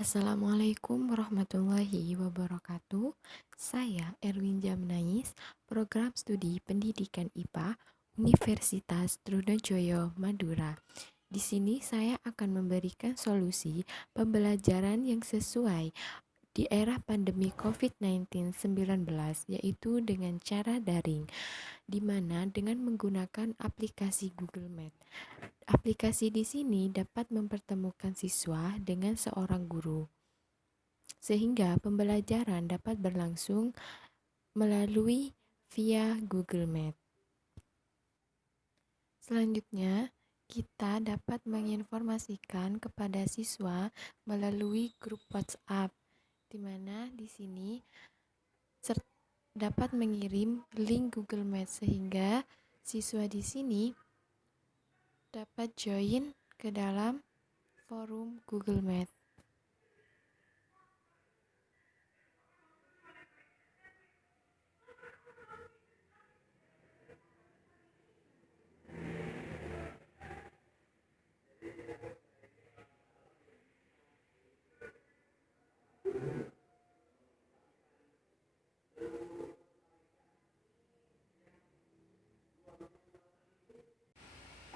Assalamualaikum warahmatullahi wabarakatuh. Saya Erwin Jamnais, Program Studi Pendidikan IPA Universitas Trunojoyo, Madura. Di sini saya akan memberikan solusi pembelajaran yang sesuai di era pandemi COVID-19, yaitu dengan cara daring, di mana dengan menggunakan aplikasi Google Meet. Aplikasi di sini dapat mempertemukan siswa dengan seorang guru, sehingga pembelajaran dapat berlangsung melalui via Google Meet. Selanjutnya, kita dapat menginformasikan kepada siswa melalui grup WhatsApp, di mana di sini dapat mengirim link Google Meet sehingga siswa di sini dapat join ke dalam forum Google Meet.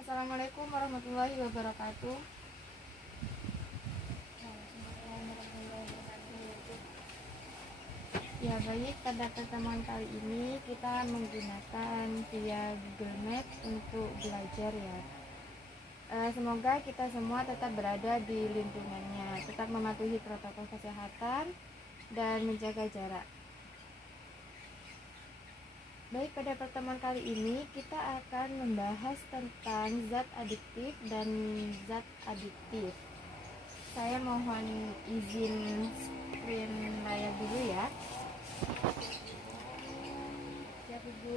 Assalamualaikum warahmatullahi wabarakatuh. Ya baik, pada pertemuan kali ini kita menggunakan via Google Meet untuk belajar ya. Semoga kita semua tetap berada di lingkungannya, tetap mematuhi protokol kesehatan dan menjaga jarak. Baik, pada pertemuan kali ini kita akan membahas tentang zat adiktif dan zat adiktif. Saya mohon izin screen layar dulu ya. Siap Ibu.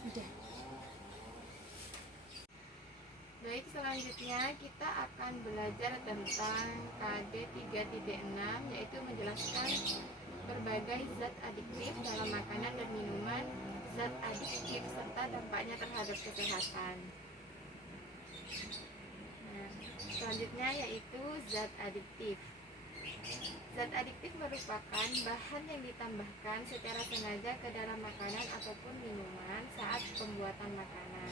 Sudah. Baik, selanjutnya kita akan belajar tentang KD 3.6, yaitu menjelaskan berbagai zat adiktif dalam makanan dan minuman, zat adiktif serta dampaknya terhadap kesehatan. Nah, selanjutnya yaitu zat adiktif. Zat adiktif merupakan bahan yang ditambahkan secara sengaja ke dalam makanan ataupun minuman saat pembuatan makanan.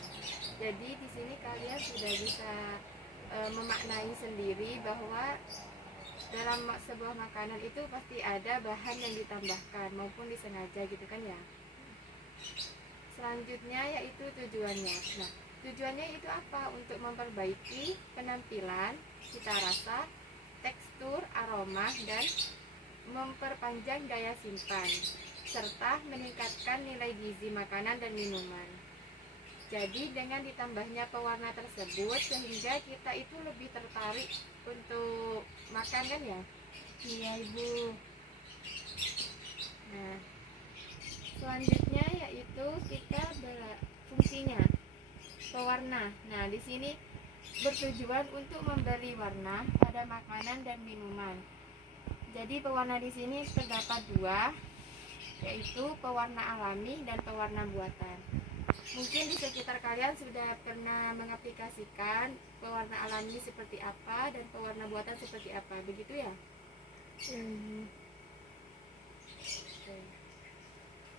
Jadi di sini kalian sudah bisa memaknai sendiri bahwa dalam sebuah makanan itu pasti ada bahan yang ditambahkan maupun disengaja gitu kan ya. Selanjutnya yaitu tujuannya. Nah, tujuannya itu apa? Untuk memperbaiki penampilan, cita rasa, tekstur, aroma, dan memperpanjang daya simpan, serta meningkatkan nilai gizi makanan dan minuman. Jadi dengan ditambahnya pewarna tersebut sehingga kita itu lebih tertarik untuk makan kan ya? Iya Ibu. Nah, selanjutnya yaitu kita fungsinya pewarna. Nah, di sini bertujuan untuk memberi warna pada makanan dan minuman. Jadi pewarna di sini terdapat dua, yaitu pewarna alami dan pewarna buatan. Mungkin di sekitar kalian sudah pernah mengaplikasikan pewarna alami seperti apa dan pewarna buatan seperti apa, begitu ya?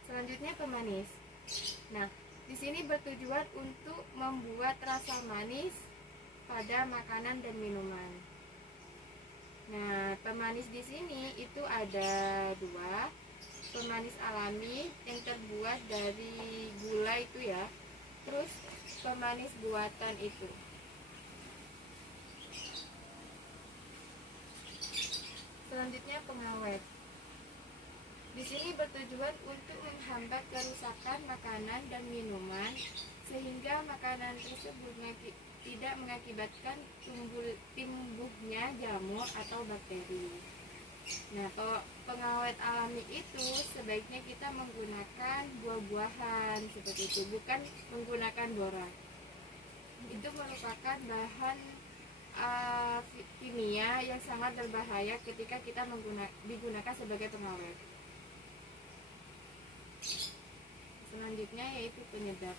Selanjutnya pemanis. Nah, di sini bertujuan untuk membuat rasa manis pada makanan dan minuman. Nah, pemanis di sini itu ada dua, pemanis alami yang terbuat dari gula itu ya, terus pemanis buatan itu. Selanjutnya pengawet. Di sini bertujuan untuk menghambat kerusakan makanan dan minuman sehingga makanan tersebut tidak mengakibatkan tumbuhnya jamur atau bakteri. Nah, kalau pengawet alami itu sebaiknya kita menggunakan buah-buahan seperti itu, bukan menggunakan borak. Itu merupakan bahan kimia yang sangat berbahaya ketika kita digunakan sebagai pengawet. Selanjutnya yaitu penyedap.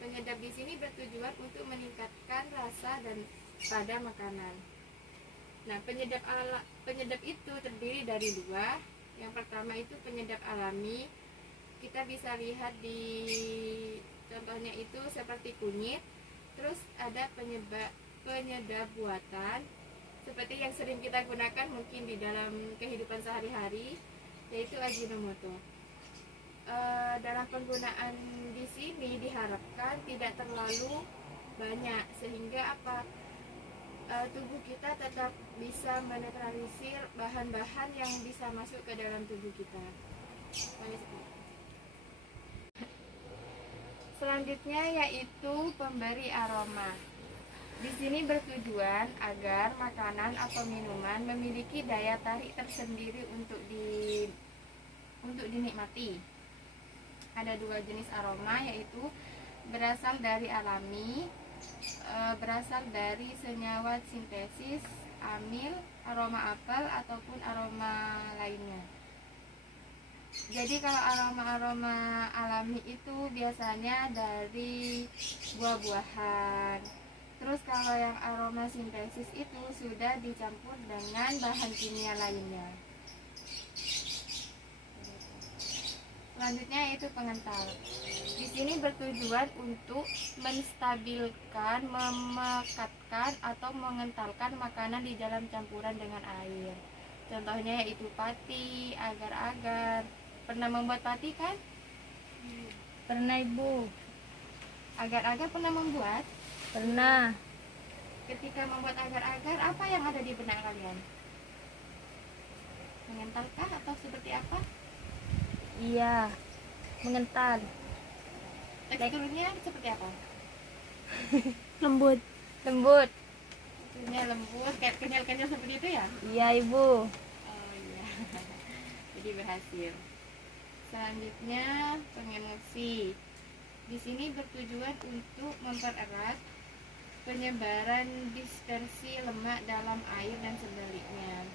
Penyedap di sini bertujuan untuk meningkatkan rasa dan pada makanan. Nah, penyedap itu terdiri dari dua. Yang pertama itu penyedap alami. Kita bisa lihat di contohnya itu seperti kunyit. Terus ada penyedap buatan seperti yang sering kita gunakan mungkin di dalam kehidupan sehari-hari, yaitu Ajinomoto. Dalam penggunaan di sini diharapkan tidak terlalu banyak sehingga tubuh kita tetap bisa menetralisir bahan-bahan yang bisa masuk ke dalam tubuh kita. Selanjutnya yaitu pemberi aroma. Di sini bertujuan agar makanan atau minuman memiliki daya tarik tersendiri untuk dinikmati. Ada dua jenis aroma, yaitu berasal dari alami, berasal dari senyawa sintesis, amil, aroma apel ataupun aroma lainnya. Jadi kalau aroma-aroma alami itu biasanya dari buah-buahan. Terus kalau yang aroma sintesis itu sudah dicampur dengan bahan kimia lainnya. Selanjutnya yaitu pengental. Di sini bertujuan untuk menstabilkan, memekatkan atau mengentalkan makanan di dalam campuran dengan air. Contohnya yaitu pati, agar-agar. Pernah membuat pati kan? Pernah Ibu. Agar-agar pernah membuat? Pernah. Ketika membuat agar-agar, apa yang ada di benak kalian? Mengentalkah atau seperti apa? Iya, mengental. Teksturnya seperti apa? Lembut. Teksturnya lembut, kayak kenyal-kenyal seperti itu ya? Iya Ibu. Oh iya. Jadi berhasil. Selanjutnya pengemulsi. Di sini bertujuan untuk mempererat penyebaran dispersi lemak dalam air dan sebaliknya.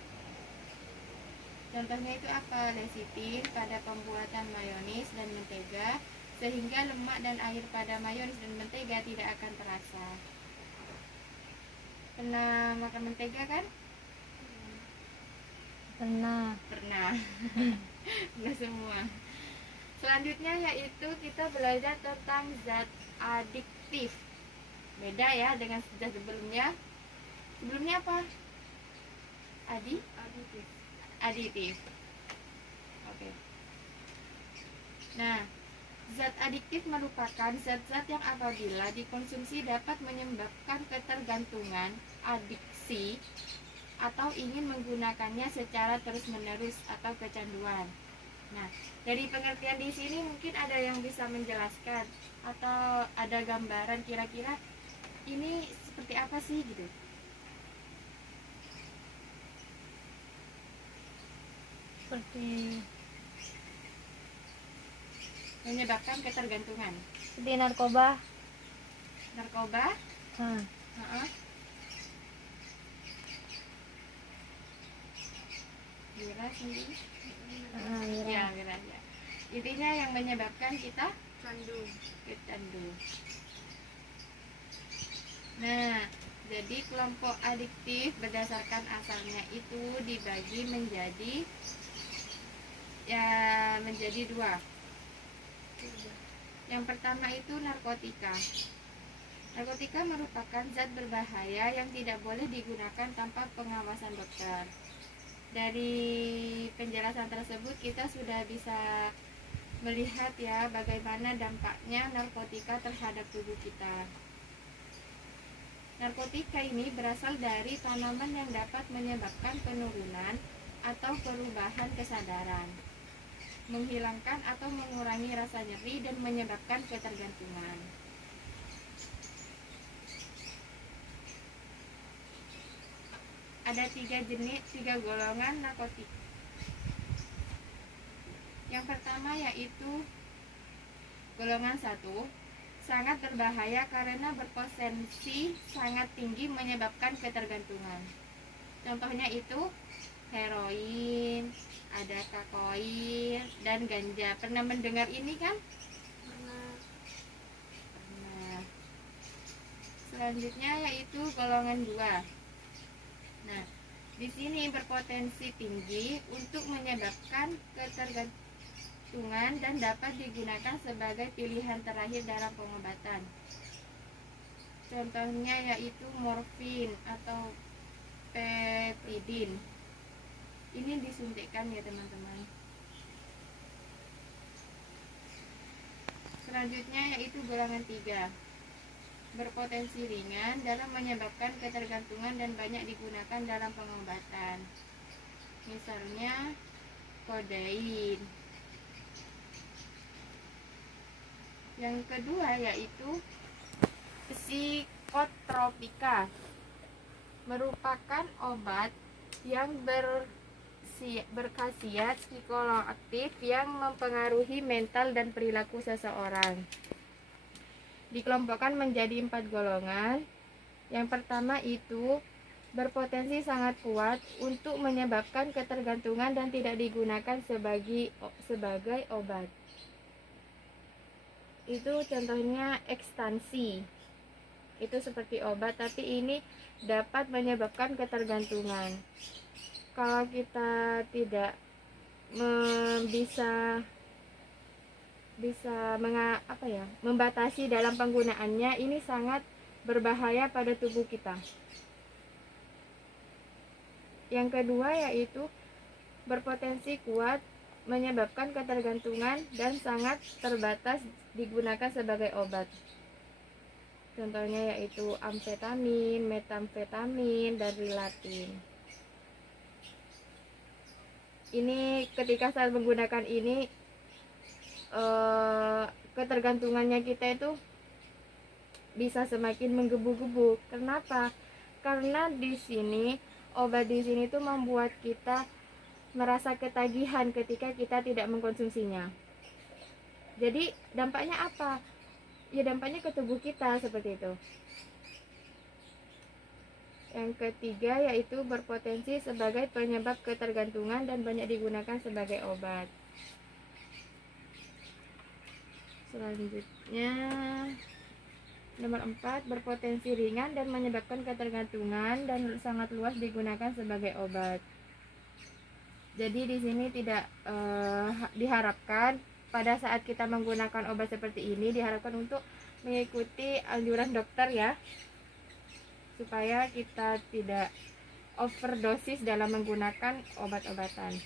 Contohnya itu apa? Lecitin pada pembuatan mayonis dan mentega, sehingga lemak dan air pada mayonis dan mentega tidak akan terasa. Pernah makan mentega kan? Pernah. Pernah. Pernah semua. Selanjutnya yaitu kita belajar tentang zat adiktif. Beda ya dengan zat sebelumnya. Sebelumnya apa? Aditif. Oke. Nah, zat adiktif merupakan zat-zat yang apabila dikonsumsi dapat menyebabkan ketergantungan, adiksi, atau ingin menggunakannya secara terus-menerus atau kecanduan. Nah, dari pengertian di sini mungkin ada yang bisa menjelaskan atau ada gambaran kira-kira ini seperti apa sih gitu. Seperti Menyebabkan ketergantungan. seperti narkoba. Narkoba. Hah. Miras mungkin. Iya. Ya, miras ya. Intinya yang menyebabkan kita kecandu. Nah, jadi kelompok adiktif berdasarkan asalnya itu dibagi menjadi dua. Yang pertama itu narkotika. Narkotika merupakan zat berbahaya yang tidak boleh digunakan tanpa pengawasan dokter. Dari penjelasan tersebut kita sudah bisa melihat ya bagaimana dampaknya narkotika terhadap tubuh kita. Narkotika ini berasal dari tanaman yang dapat menyebabkan penurunan atau perubahan kesadaran, menghilangkan atau mengurangi rasa nyeri dan menyebabkan ketergantungan. ada tiga golongan narkotik. Yang pertama yaitu golongan 1, sangat berbahaya karena berpotensi sangat tinggi menyebabkan ketergantungan. Contohnya itu heroin, ada kokain, dan ganja. Pernah mendengar ini kan? Pernah. Selanjutnya yaitu golongan 2. Nah, di sini berpotensi tinggi untuk menyebabkan ketergantungan dan dapat digunakan sebagai pilihan terakhir dalam pengobatan. Contohnya yaitu morfin atau peptidin. Ini disuntikkan ya teman-teman. Selanjutnya yaitu golongan 3, berpotensi ringan dalam menyebabkan ketergantungan dan banyak digunakan dalam pengobatan. Misalnya kodein. Yang kedua yaitu psikotropika, merupakan obat yang berkhasiat psikoaktif yang mempengaruhi mental dan perilaku seseorang. Dikelompokkan menjadi 4 golongan. Yang pertama itu berpotensi sangat kuat untuk menyebabkan ketergantungan dan tidak digunakan sebagai obat. Itu contohnya ekstansi. Itu seperti obat, tapi ini dapat menyebabkan ketergantungan. Kalau kita tidak bisa membatasi dalam penggunaannya, ini sangat berbahaya pada tubuh kita. Yang kedua yaitu berpotensi kuat menyebabkan ketergantungan dan sangat terbatas digunakan sebagai obat. Contohnya yaitu amfetamin, metamfetamin, dan rilatin. Ini ketika saat menggunakan ini ketergantungannya kita itu bisa semakin menggebu-gebu. Kenapa? Karena di sini obat di sini tuh membuat kita merasa ketagihan ketika kita tidak mengkonsumsinya. Jadi dampaknya apa? Ya dampaknya ke tubuh kita seperti itu. Yang ketiga yaitu berpotensi sebagai penyebab ketergantungan dan banyak digunakan sebagai obat. Selanjutnya nomor 4, berpotensi ringan dan menyebabkan ketergantungan dan sangat luas digunakan sebagai obat. Jadi di sini tidak diharapkan pada saat kita menggunakan obat seperti ini, diharapkan untuk mengikuti anjuran dokter ya, supaya kita tidak overdosis dalam menggunakan obat-obatan.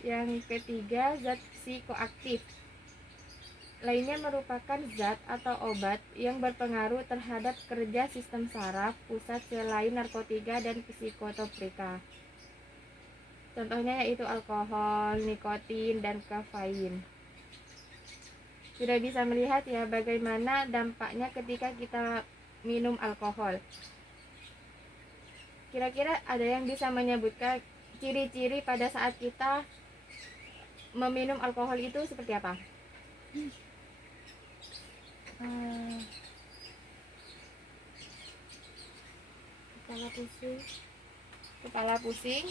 Yang ketiga, zat psikoaktif lainnya merupakan zat atau obat yang berpengaruh terhadap kerja sistem saraf pusat selain narkotika dan psikotropika. Contohnya yaitu alkohol, nikotin, dan kafein. Sudah bisa melihat ya bagaimana dampaknya ketika kita minum alkohol. Kira-kira ada yang bisa menyebutkan ciri-ciri pada saat kita meminum alkohol itu seperti apa? Kepala pusing,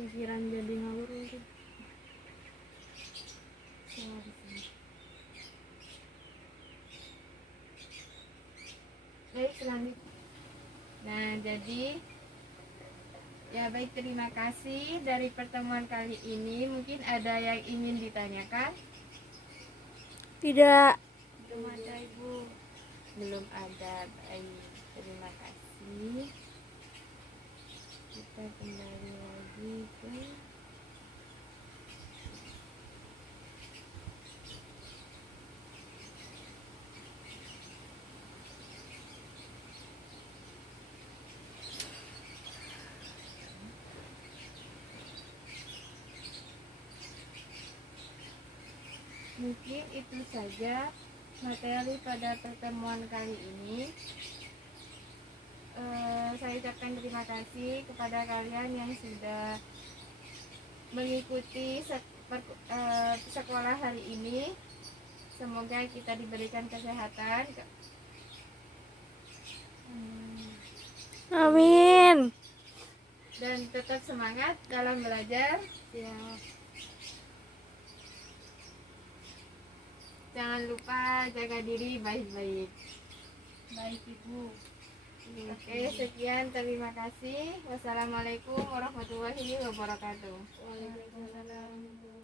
pikiran jadi ngawur mungkin. Baik, selanjutnya. Nah, jadi ya baik, terima kasih dari pertemuan kali ini. Mungkin ada yang ingin ditanyakan? Tidak. Belum ada, Ibu. Belum ada. Baik, terima kasih. Kita kembali lagi ke mungkin itu saja materi pada pertemuan kali ini. Saya ucapkan terima kasih kepada kalian yang sudah mengikuti sekolah hari ini. Semoga kita diberikan kesehatan Amin. dan tetap semangat dalam belajar. Ya. Jangan lupa jaga diri baik-baik. Baik Ibu. Oke, sekian, terima kasih. Wassalamualaikum warahmatullahi wabarakatuh. Waalaikumsalam.